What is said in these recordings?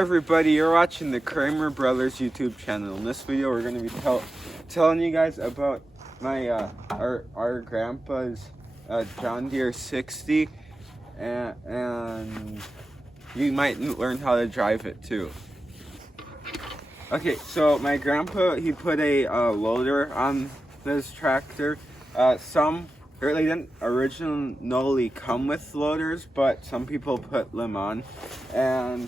everybody, you're watching the Kramer Brothers YouTube channel. In this video we're going to be telling you guys about my our grandpa's John Deere 60 and you might learn how to drive it too. Okay, so my grandpa, he put a loader on this tractor. Some really didn't originally come with loaders, but some people put them on. And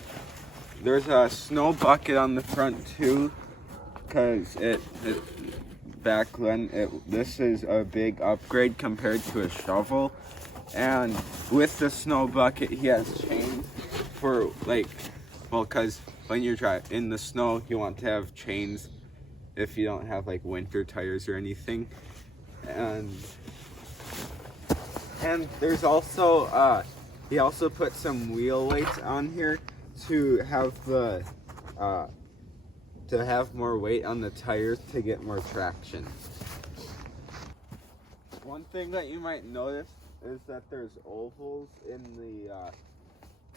there's a snow bucket on the front too, because back then this is a big upgrade compared to a shovel. And with the snow bucket, he has chains for because when you're driving in the snow, you want to have chains if you don't have like winter tires or anything. And there's also he also put some wheel weights on here to have the to have more weight on the tires to get more traction. One thing that you might notice is that there's ovals in the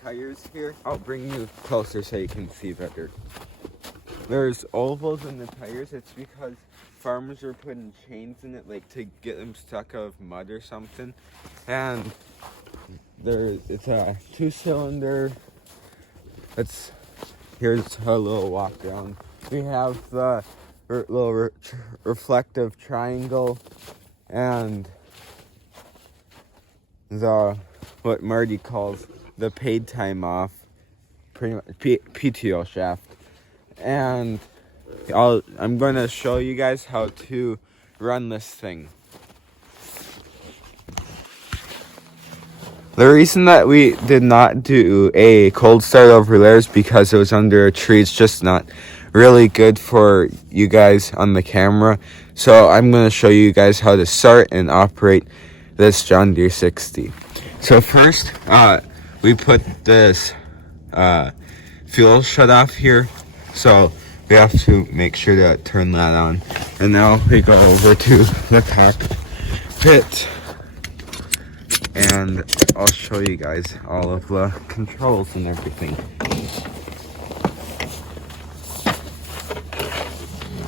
tires here. I'll bring you closer so you can see better. There's ovals in the tires. It's because farmers are putting chains in it, like to get them stuck out of mud or something. And it's a 2-cylinder. Here's a little walk around. We have the little reflective triangle and the what Marty calls the paid time off, pretty much PTO shaft. And I'm going to show you guys how to run this thing. The reason that we did not do a cold start over there is because it was under a tree. It's just not really good for you guys on the camera. So I'm going to show you guys how to start and operate this John Deere 60. So first, we put this fuel shut off here. So we have to make sure to turn that on. And now we go over to the cockpit. And I'll show you guys all of the controls and everything.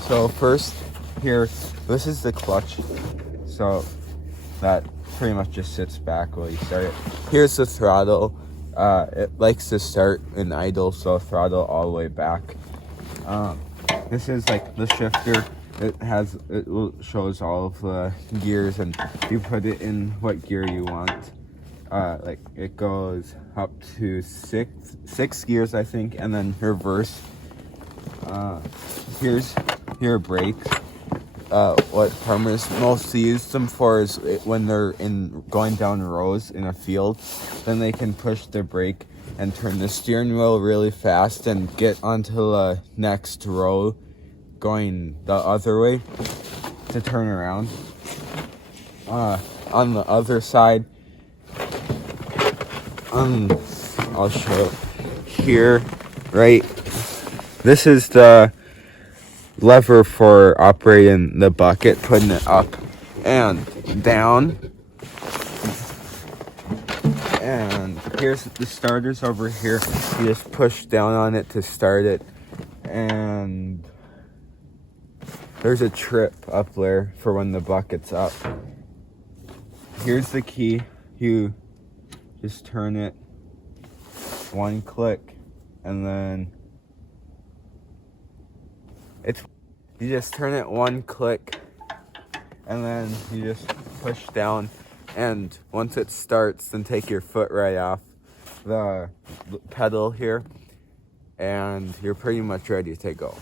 So first here, this is the clutch. So that pretty much just sits back while you start it. Here's the throttle. It likes to start in idle, so throttle all the way back. This is like the shifter. It shows all of the gears, and you put it in what gear you want. Like it goes up to six gears, I think, and then reverse. Here's your brakes. What farmers mostly use them for is when they're going down rows in a field, then they can push their brake and turn the steering wheel really fast and get onto the next row going the other way to turn around. On the other side, I'll show here, right? This is the lever for operating the bucket, putting it up and down. And here's the starters over here. You just push down on it to start it. And there's a trip up there for when the bucket's up. Here's the key. You just turn it one click, and then you just turn it one click, and then you just push down, and once it starts, then take your foot right off the pedal here, and you're pretty much ready to go.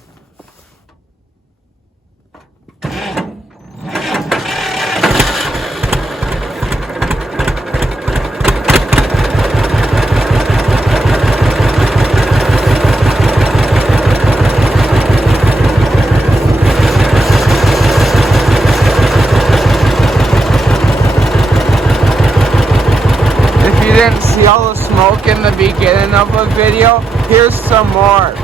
Didn't see all the smoke in the beginning of a video, here's some more.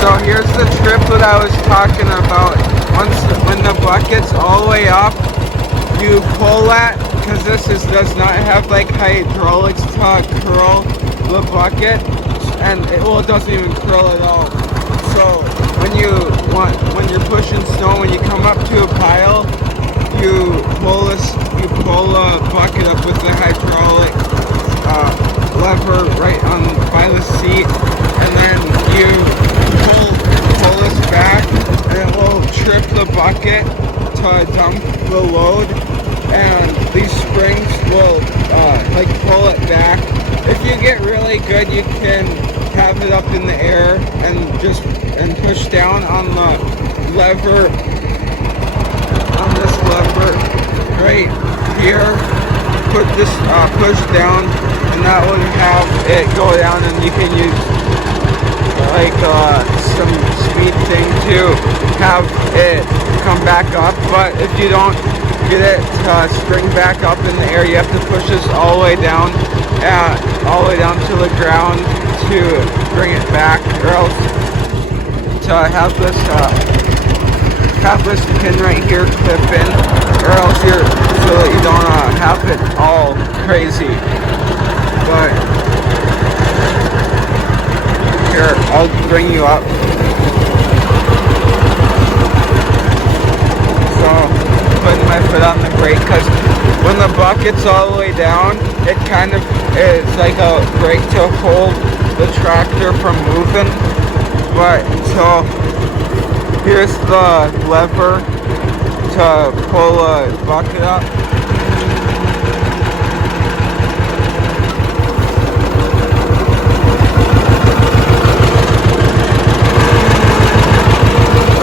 So here's the trip that I was talking about. When the bucket's all the way up, you pull that because does not have like hydraulics to curl the bucket, and it doesn't even curl at all. So when you're pushing snow, when you come up to a pile, you pull a bucket up with the hydraulic lever right by the seat, and then you pull this back, and it will trip the bucket to dump the load, and these springs will like pull it back. If you get really good, you can have it up in the air and push down on the lever, on this lever right here. Put this push down, and that would have it go down, and you can use like some speed thing to have it come back up. But if you don't get it to spring back up in the air, you have to push this all the way down to the ground to bring it back, or else to have this pin right here clip in, or else so that you don't have it all crazy. But here, I'll bring you up. So, putting my foot on the brake, because when the bucket's all the way down, it kind of is like a brake to hold the tractor from moving. But so here's the lever to pull a bucket up.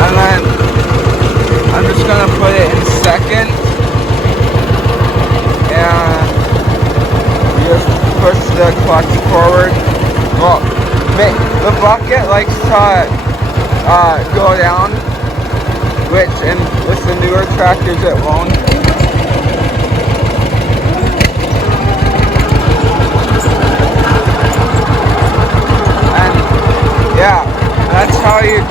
And then I'm just gonna put it in second, and just push the clutch forward. Well, the bucket likes to go down, and with the newer tractors it won't. And yeah, that's how to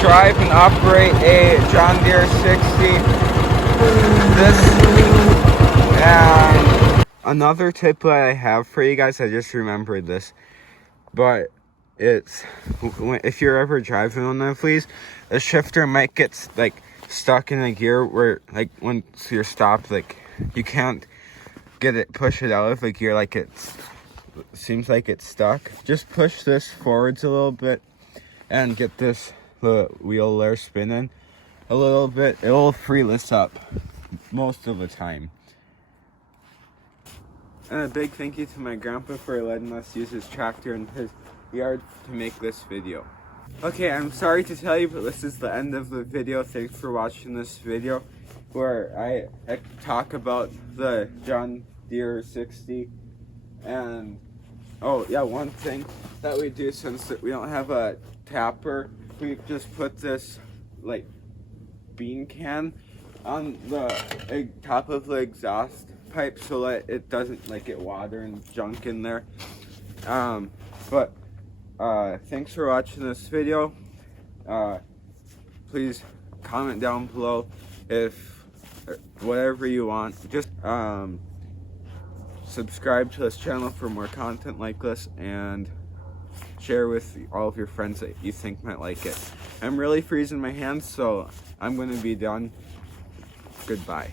drive and operate a John Deere 60. And another tip that I have for you guys, I just remembered this, but it's if you're ever driving one of these, the shifter might get like stuck in a gear where, like, once you're stopped, like you can't push it out of a gear, like it seems like it's stuck. Just push this forwards a little bit and get the wheel there spinning a little bit. It will free this up most of the time. And a big thank you to my grandpa for letting us use his tractor in his yard to make this video. Okay, I'm sorry to tell you, but this is the end of the video. Thanks for watching this video where I talk about the John Deere 60. And oh yeah, one thing that we do, since we don't have a tapper, we just put this like bean can on the top of the exhaust pipe so that it doesn't like get water and junk in there. But thanks for watching this video. Please comment down below if whatever you want. Just subscribe to this channel for more content like this, and share with all of your friends that you think might like it. I'm really freezing my hands, so I'm going to be done. Goodbye.